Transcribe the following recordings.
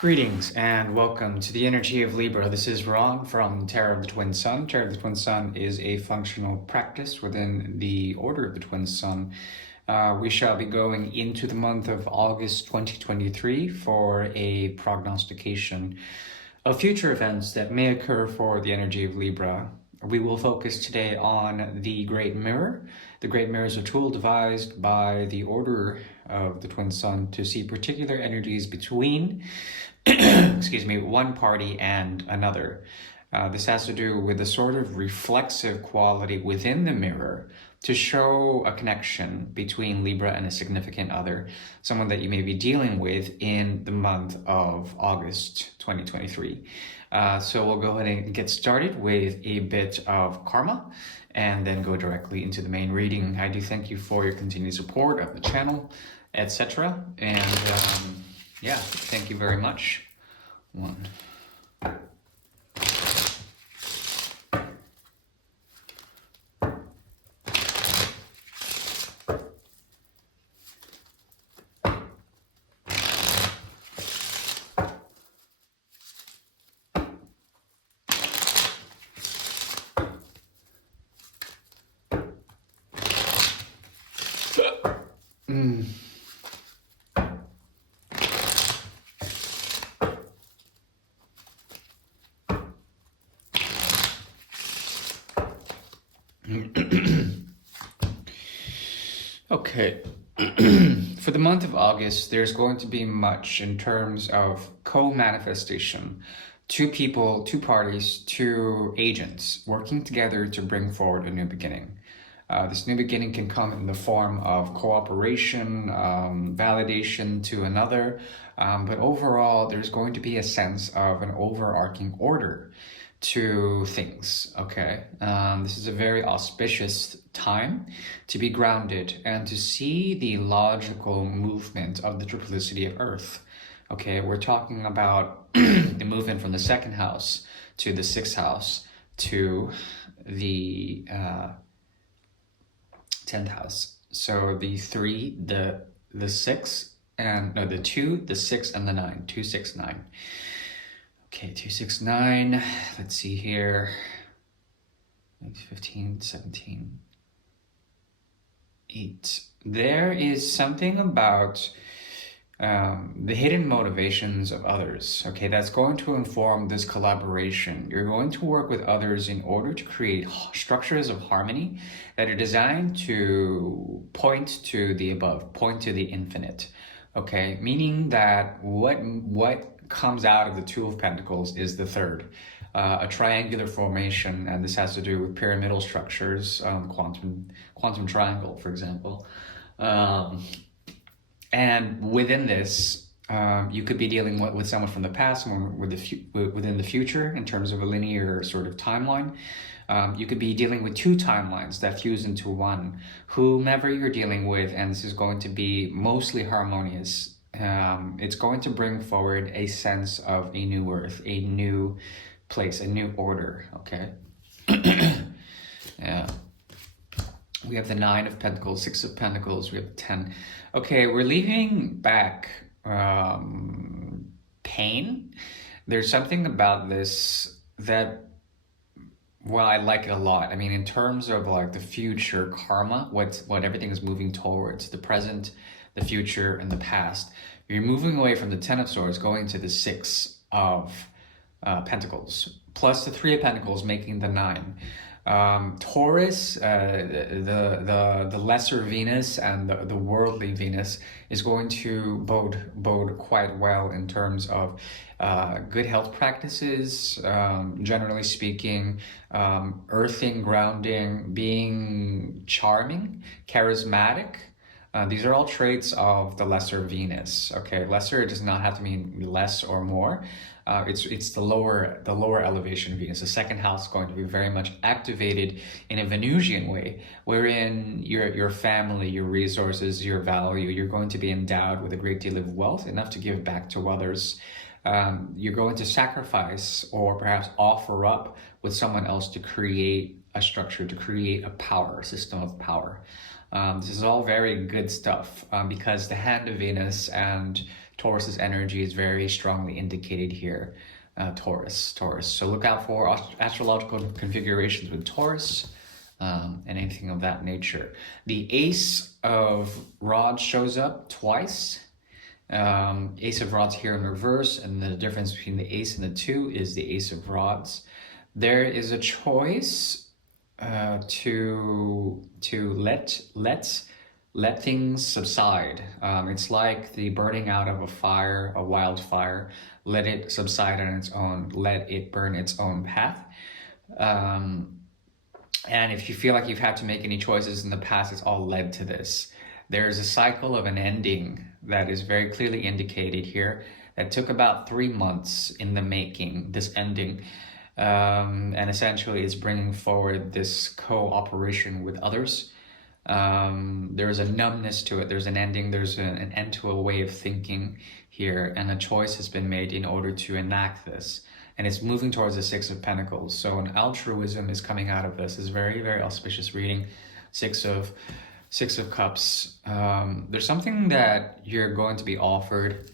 Greetings and welcome to the energy of Libra. This is Ron from Tarot of the Twin Sun. Tarot of the Twin Sun is a functional practice within the Order of the Twin Sun. We shall be going into the month of August 2023 for a prognostication of future events that may occur for the energy of Libra. We will focus today on the Great Mirror. The Great Mirror is a tool devised by the Order of the Twin Sun to see particular energies between one party and another. This has to do with a sort of reflexive quality within the mirror to show a connection between Libra and a significant other, someone that you may be dealing with in the month of August 2023. So we'll go ahead and get started with a bit of karma and then go directly into the main reading. I do thank you for your continued support of the channel, etc. And yeah, thank you very much. One. Okay, for the month of August, there's going to be much in terms of co-manifestation. Two people, two parties, two agents working together to bring forward a new beginning. This new beginning can come in the form of cooperation, validation to another, but overall, there's going to be a sense of an overarching order to things, okay? This is a very auspicious time to be grounded and to see the logical movement of the triplicity of Earth. Okay, we're talking about the movement from the second house to the sixth house to the 10th house. So the 3, the 6, and no, the 2, the 6, and the 9. 2, 6, 9. Okay, 2, 6, 9. Let's see here. 15, 17, 8. There is something about the hidden motivations of others, okay, that's going to inform this collaboration. You're going to work with others in order to create structures of harmony that are designed to point to the above, point to the infinite, okay, meaning that what comes out of the Two of Pentacles is the third, a triangular formation, and this has to do with pyramidal structures, quantum triangle, for example. And within this, you could be dealing with someone from the past, someone within the future in terms of a linear sort of timeline. You could be dealing with two timelines that fuse into one, whomever you're dealing with, and this is going to be mostly harmonious. It's going to bring forward a sense of a new earth, a new place, a new order, okay? Yeah. We have the 9 of Pentacles, 6 of Pentacles, we have the 10. Okay, we're leaving back pain. There's something about this that, well, I like it a lot. I mean, in terms of like the future karma, what everything is moving towards, the present, the future, and the past. You're moving away from the 10 of Swords, going to the 6 of Pentacles, plus the 3 of Pentacles, making the 9. Taurus, the lesser Venus and the worldly Venus is going to bode quite well in terms of good health practices, generally speaking, earthing, grounding, being charming, charismatic. These are all traits of the lesser Venus. Okay, lesser does not have to mean less or more. It's the lower elevation Venus. The second house is going to be very much activated in a Venusian way, wherein your family, your resources, your value, you're going to be endowed with a great deal of wealth, enough to give back to others. You're going to sacrifice or perhaps offer up with someone else to create a structure, to create a power, a system of power. This is all very good stuff because the hand of Venus and Taurus's energy is very strongly indicated here. Taurus. So look out for astrological configurations with Taurus and anything of that nature. The Ace of Rods shows up twice. Ace of Rods here in reverse, and the difference between the Ace and the 2 is the Ace of Rods. There is a choice to let things subside. It's like the burning out of a fire, a wildfire. Let it subside on its own. Let it burn its own path. And if you feel like you've had to make any choices in the past, it's all led to this. There's a cycle of an ending that is very clearly indicated here that took about 3 months in the making, this ending. And essentially is bringing forward this cooperation with others. There's a numbness to it. There's an ending. There's an end to a way of thinking here, and a choice has been made in order to enact this. And it's moving towards the 6 of Pentacles. So an altruism is coming out of this. It's very, very auspicious reading. Six of Cups. There's something that you're going to be offered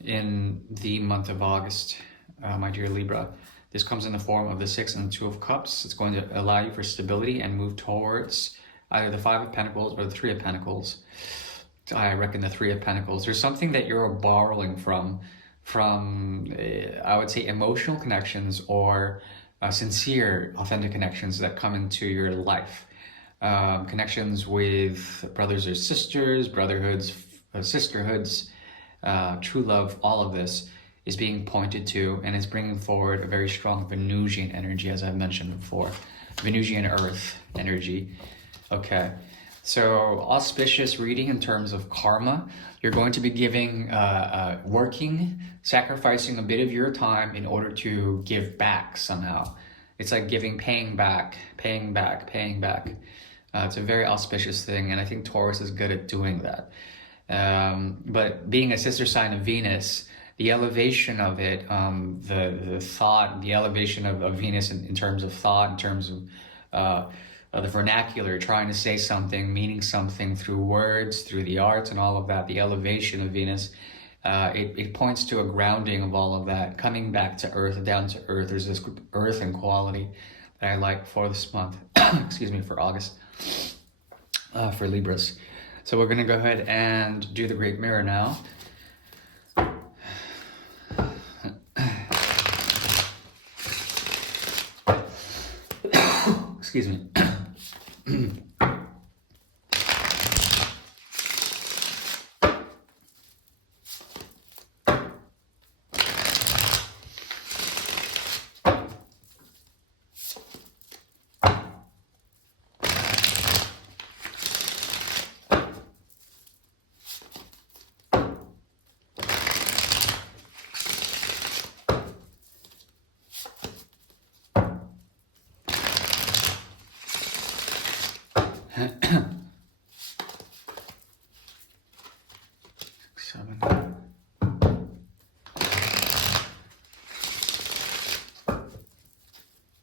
in the month of August, my dear Libra. This comes in the form of the 6 and the 2 of Cups. It's going to allow you for stability and move towards either the 5 of Pentacles or the 3 of Pentacles. I reckon the 3 of Pentacles. There's something that you're borrowing from I would say, emotional connections or sincere, authentic connections that come into your life. Connections with brothers or sisters, brotherhoods, sisterhoods, true love, all of this is being pointed to, and it's bringing forward a very strong Venusian energy, as I've mentioned before. Venusian earth energy. Okay, so auspicious reading in terms of karma. You're going to be giving, working, sacrificing a bit of your time in order to give back somehow. It's like paying back. It's a very auspicious thing, and I think Taurus is good at doing that. But being a sister sign of Venus, the elevation of it, the thought, the elevation of Venus in terms of thought, in terms of the vernacular, trying to say something, meaning something through words, through the arts and all of that, the elevation of Venus, it points to a grounding of all of that, coming back to earth, down to earth. There's this earthen quality that I like for this month, excuse me, for August, for Libras. So we're going to go ahead and do the Great Mirror now. Excuse me.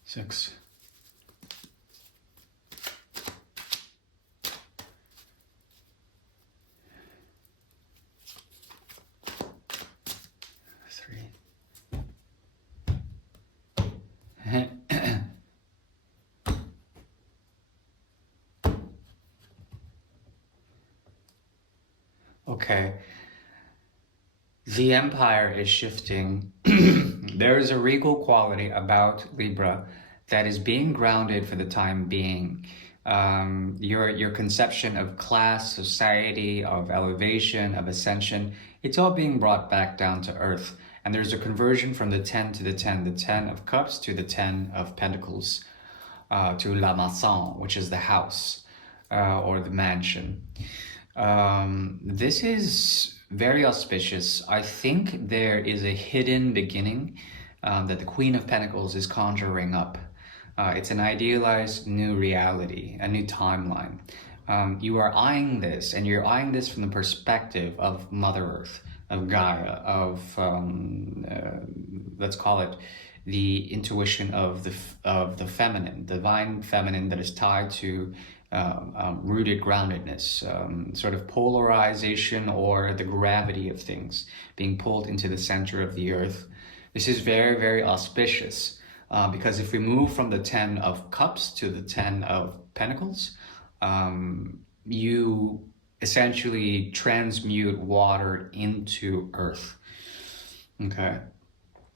Six. Three. Okay. The empire is shifting. There is a regal quality about Libra that is being grounded for the time being. Your conception of class, society, of elevation, of ascension, it's all being brought back down to earth. And there's a conversion from the 10 to the 10, the 10 of cups to the 10 of pentacles, to la maison, which is the house, or the mansion. This is very auspicious. I think there is a hidden beginning that the Queen of Pentacles is conjuring up. It's an idealized new reality, a new timeline. You are eyeing this, and you're eyeing this from the perspective of Mother Earth, of Gaia, of, let's call it, the intuition of the feminine, divine feminine that is tied to rooted groundedness, sort of polarization or the gravity of things being pulled into the center of the earth. This is very, very auspicious because if we move from the 10 of cups to the 10 of pentacles, you essentially transmute water into earth. Okay,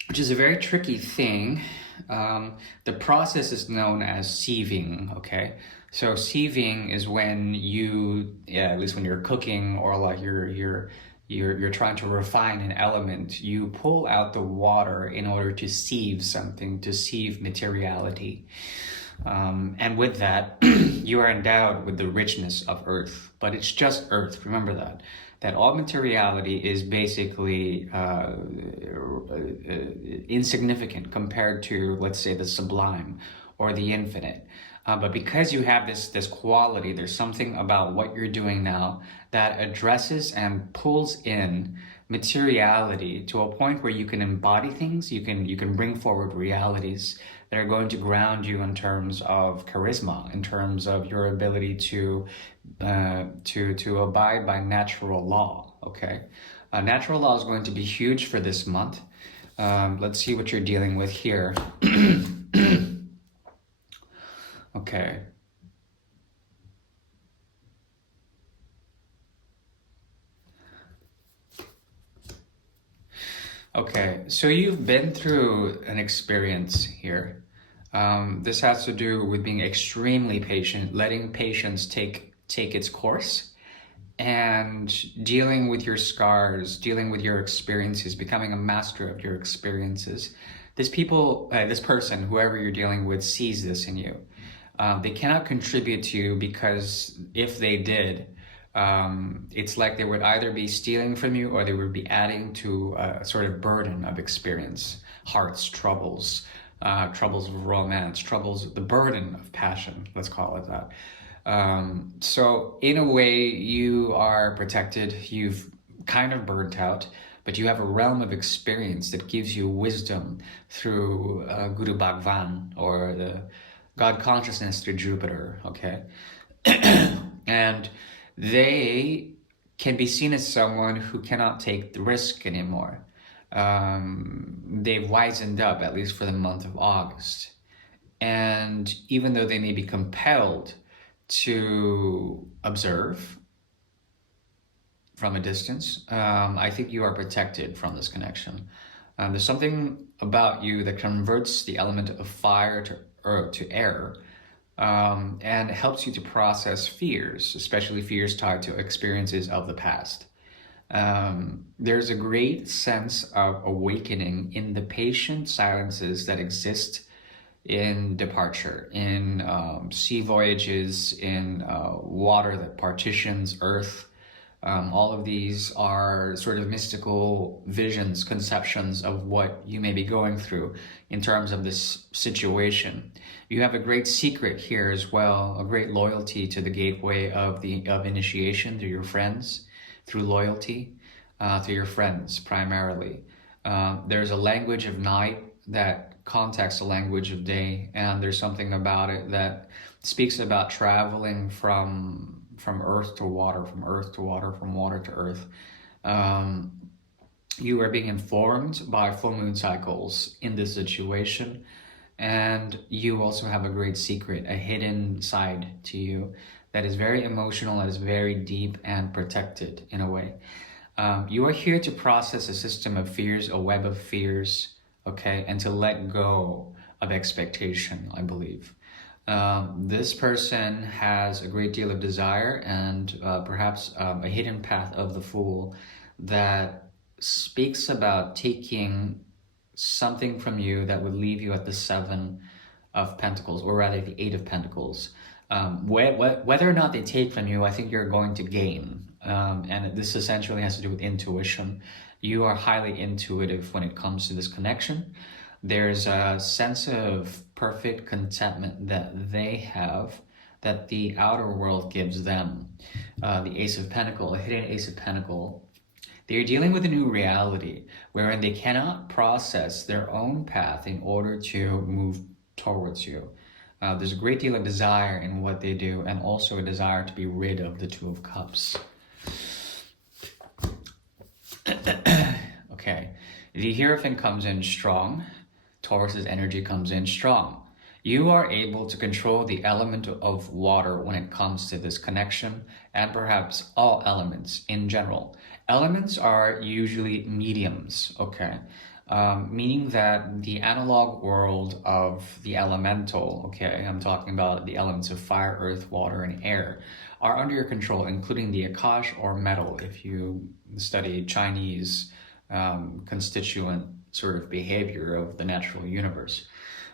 which is a very tricky thing. The process is known as sieving. Okay, so sieving is when you, yeah, at least when you're cooking or like you're trying to refine an element, you pull out the water in order to sieve something, to sieve materiality. And with that, you are endowed with the richness of earth, but it's just earth. Remember that all materiality is basically insignificant compared to, let's say, the sublime or the infinite. But because you have this quality, there's something about what you're doing now that addresses and pulls in materiality to a point where you can embody things, you can bring forward realities that are going to ground you in terms of charisma, in terms of your ability to abide by natural law. Okay, natural law is going to be huge for this month. Let's see what you're dealing with here. Okay. Okay, so you've been through an experience here. This has to do with being extremely patient, letting patience take its course, and dealing with your scars, dealing with your experiences, becoming a master of your experiences. This person, whoever you're dealing with, sees this in you. They cannot contribute to you because if they did, it's like they would either be stealing from you or they would be adding to a sort of burden of experience, hearts, troubles, troubles of romance, the burden of passion, let's call it that. So in a way, you are protected, you've kind of burnt out, but you have a realm of experience that gives you wisdom through Guru Bhagwan, or the God consciousness through Jupiter, okay? And they can be seen as someone who cannot take the risk anymore. They've wisened up, at least for the month of August. And even though they may be compelled to observe from a distance, I think you are protected from this connection. There's something about you that converts the element of fire to air, and helps you to process fears, especially fears tied to experiences of the past. There's a great sense of awakening in the patient silences that exist in departure, in sea voyages, in water that partitions earth. All of these are sort of mystical visions, conceptions of what you may be going through in terms of this situation. You have a great secret here as well, a great loyalty to the gateway of initiation through your friends, through loyalty, through your friends primarily. There's a language of night that contacts the language of day, and there's something about it that speaks about traveling from earth to water, from earth to water, from water to earth. You are being informed by full moon cycles in this situation, and you also have a great secret, a hidden side to you that is very emotional, that is very deep and protected in a way. You are here to process a system of fears, a web of fears, okay, and to let go of expectation, I believe. This person has a great deal of desire and perhaps a hidden path of the Fool that speaks about taking something from you that would leave you at the 7 of Pentacles, or rather the 8 of Pentacles. Whether or not they take from you, I think you're going to gain. And this essentially has to do with intuition. You are highly intuitive when it comes to this connection. There's a sense of perfect contentment that they have, that the outer world gives them. The Ace of Pentacles, a hidden Ace of Pentacles. They're dealing with a new reality wherein they cannot process their own path in order to move towards you. There's a great deal of desire in what they do, and also a desire to be rid of the Two of Cups. Okay, the Hierophant comes in strong. Taurus's energy comes in strong. You are able to control the element of water when it comes to this connection, and perhaps all elements in general. Elements are usually mediums, okay? Meaning that the analog world of the elemental, okay, I'm talking about the elements of fire, earth, water, and air, are under your control, including the Akash or metal, if you study Chinese constituent sort of behavior of the natural universe.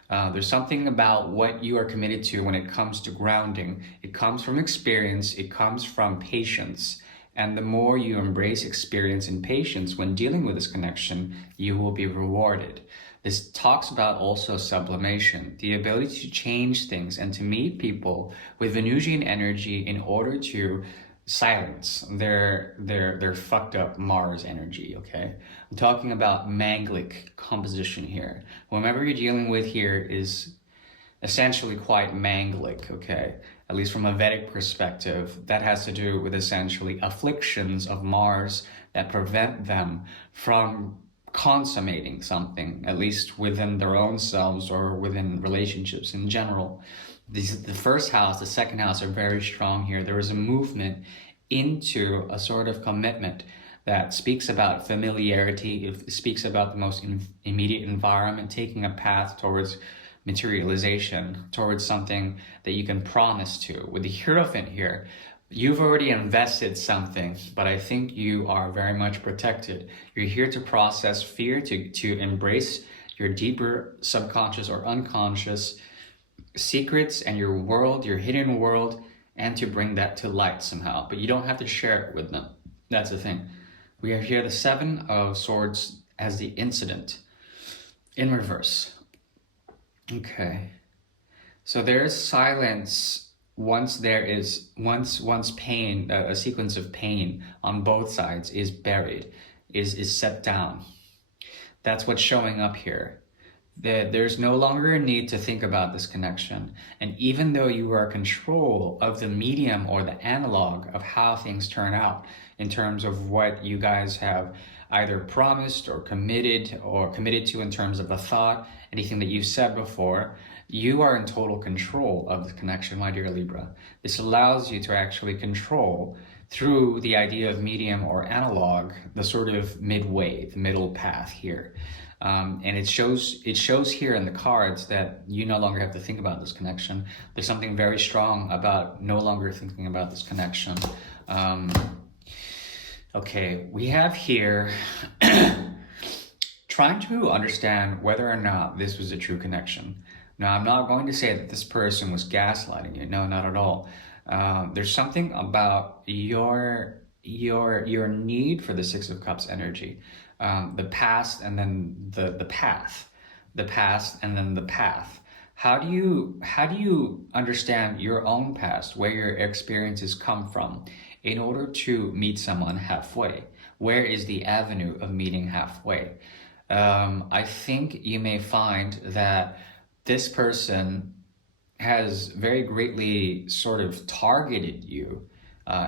There's something about what you are committed to when it comes to grounding. It comes from experience, it comes from patience. And the more you embrace experience and patience when dealing with this connection, you will be rewarded. This talks about also sublimation, the ability to change things and to meet people with Venusian energy in order to silence their fucked up Mars energy, okay? I'm talking about Manglic composition here. Whomever you're dealing with here is essentially quite Manglic, okay? At least from a Vedic perspective, that has to do with essentially afflictions of Mars that prevent them from consummating something, at least within their own selves or within relationships in general. The first house, the second house are very strong here. There is a movement into a sort of commitment that speaks about familiarity. It speaks about the most immediate environment, taking a path towards materialization, towards something that you can promise to. With the Hierophant here, you've already invested something, but I think you are very much protected. You're here to process fear, to embrace your deeper subconscious or unconscious secrets and your world, your hidden world, and to bring that to light somehow. But you don't have to share it with them. That's the thing. We have here the Seven of Swords as the incident in reverse. Okay. So there's silence once pain, a sequence of pain on both sides is buried, is set down. That's what's showing up here. There's no longer a need to think about this connection. And even though you are in control of the medium or the analog of how things turn out in terms of what you guys have either promised or committed to in terms of a thought, anything that you've said before, you are in total control of the connection, my dear Libra. This allows you to actually control through the idea of medium or analog, the sort of midway, the middle path here. And it shows here in the cards that you no longer have to think about this connection. There's something very strong about no longer thinking about this connection. Okay, we have here trying to understand whether or not this was a true connection. Now, I'm not going to say that this person was gaslighting you. No, not at all. There's something about your need for the Six of Cups energy. The past and then the path, the past and then the path. How do you understand your own past, where your experiences come from, in order to meet someone halfway? Where is the avenue of meeting halfway? I think you may find that this person has very greatly sort of targeted you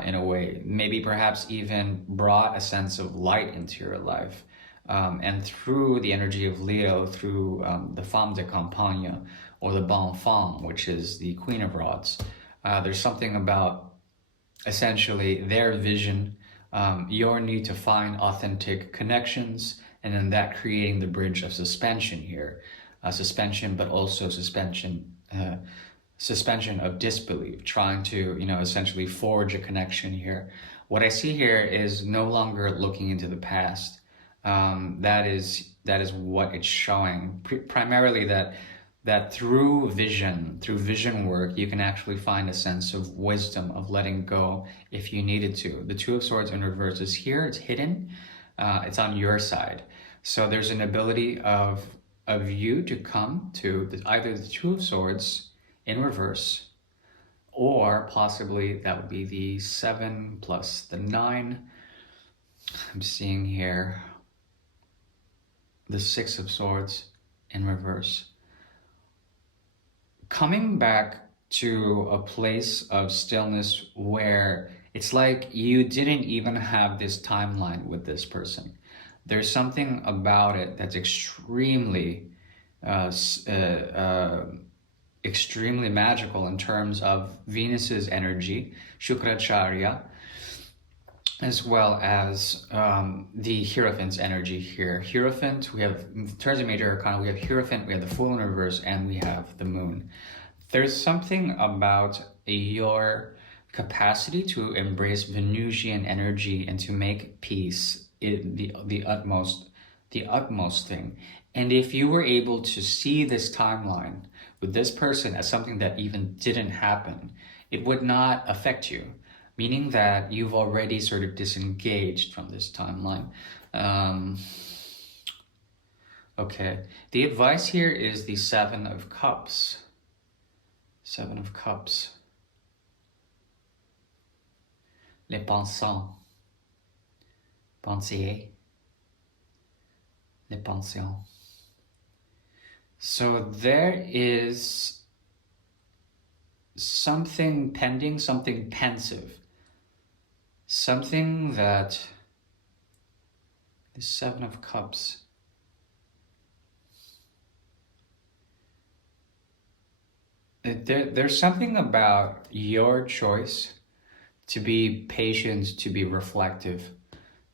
in a way, maybe perhaps even brought a sense of light into your life. And through the energy of Leo, through the femme de campagne, or the bonne femme, which is the Queen of Rods, there's something about essentially their vision, your need to find authentic connections, and then that creating the bridge of suspension here. Suspension, but also suspension of disbelief, trying to, essentially forge a connection here. What I see here is no longer looking into the past. That is what it's showing. Primarily that through vision work, you can actually find a sense of wisdom, of letting go if you needed to. The Two of Swords in reverse is here, it's hidden, it's on your side. So there's an ability of you to come to either the Two of Swords in reverse, or possibly that would be the 7 plus the 9. I'm seeing here the Six of Swords in reverse. coming back to a place of stillness where it's like you didn't even have this timeline with this person. There's something about it that's uh, s- uh, uh, extremely magical in terms of Venus's energy, Shukracharya, as well as the Hierophant's energy here. Hierophant, we have, in terms of major arcana, we have Hierophant, we have the Fool in reverse, and we have the Moon. There's something about your capacity to embrace Venusian energy and to make peace the utmost thing. And if you were able to see this timeline with this person as something that even didn't happen, it would not affect you, meaning that you've already sort of disengaged from this timeline. Um, okay, the advice here is the Seven of Cups. Seven of Cups. Les pensants. Pensier. Les pensions. So there is something pending, something pensive. Something that the Seven of Cups. There's something about your choice to be patient, to be reflective,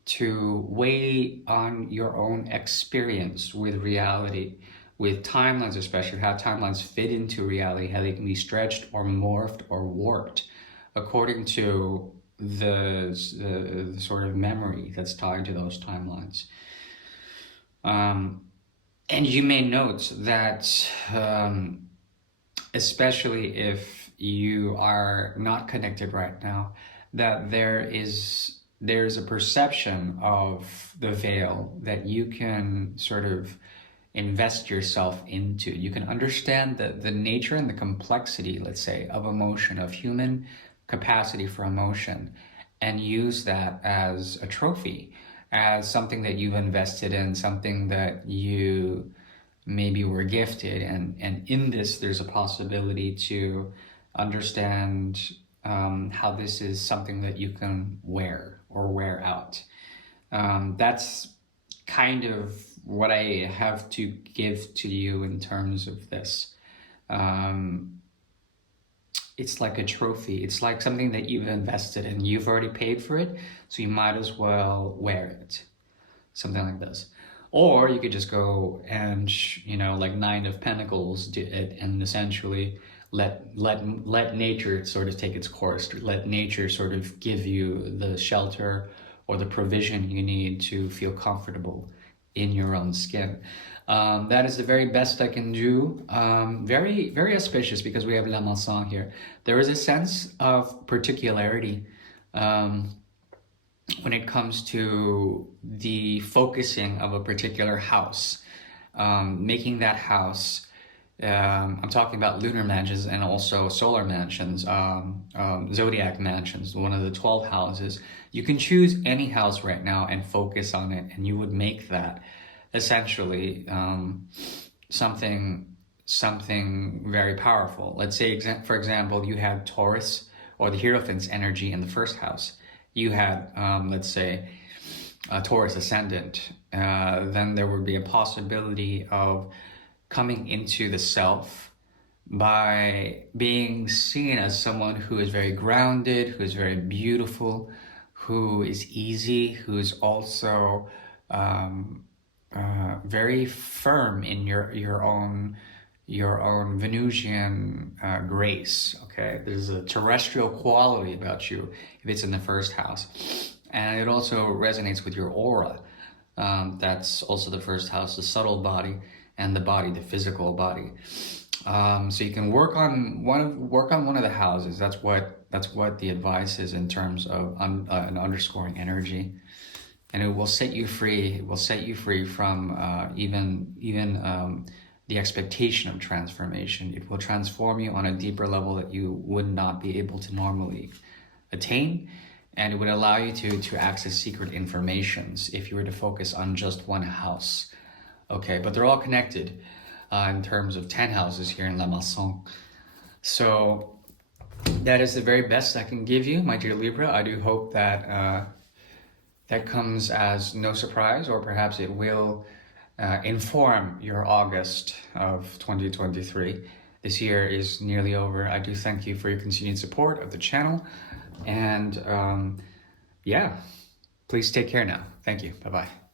to weigh on your own experience with reality, with timelines especially, how timelines fit into reality, how they can be stretched or morphed or warped according to the sort of memory that's tied to those timelines. And you may note that especially if you are not connected right now, that there's a perception of the veil that you can sort of invest yourself into. You can understand the nature and the complexity, let's say, of emotion, of human capacity for emotion, and use that as a trophy, as something that you've invested in, something that you maybe were gifted, and in this there's a possibility to understand how this is something that you can wear or wear out. That's kind of what I have to give to you in terms of this. It's like a trophy. It's like something that you've invested in. You've already paid for it, so you might as well wear it. Something like this. Or you could just go and, like Nine of Pentacles did it, and essentially let nature sort of take its course. Let nature sort of give you the shelter or the provision you need to feel comfortable in your own skin. That is the very best I can do. Very, very auspicious because we have La Maison here. There is a sense of particularity when it comes to the focusing of a particular house, making that house, I'm talking about lunar mansions and also solar mansions, zodiac mansions, one of the 12 houses. You can choose any house right now and focus on it, and you would make that essentially something very powerful. Let's say, for example, you had Taurus or the Hierophant's energy in the first house. You had, let's say, a Taurus ascendant. Then there would be a possibility of coming into the self by being seen as someone who is very grounded, who is very beautiful, who is easy, who is also very firm in your own Venusian grace. Okay, there's a terrestrial quality about you if it's in the first house, and it also resonates with your aura. That's also the first house, the subtle body, and the body, the physical body. So you can work on one of the houses. That's what the advice is in terms of an underscoring energy, and it will set you free. It will set you free from even the expectation of transformation. It will transform you on a deeper level that you would not be able to normally attain, and it would allow you to access secret informations if you were to focus on just one house. Okay, but they're all connected. in terms of 10 houses here in La Maison. So that is the very best I can give you, my dear Libra. I do hope that that comes as no surprise, or perhaps it will inform your August of 2023. This year is nearly over. I do thank you for your continued support of the channel. And yeah, please take care now. Thank you. Bye-bye.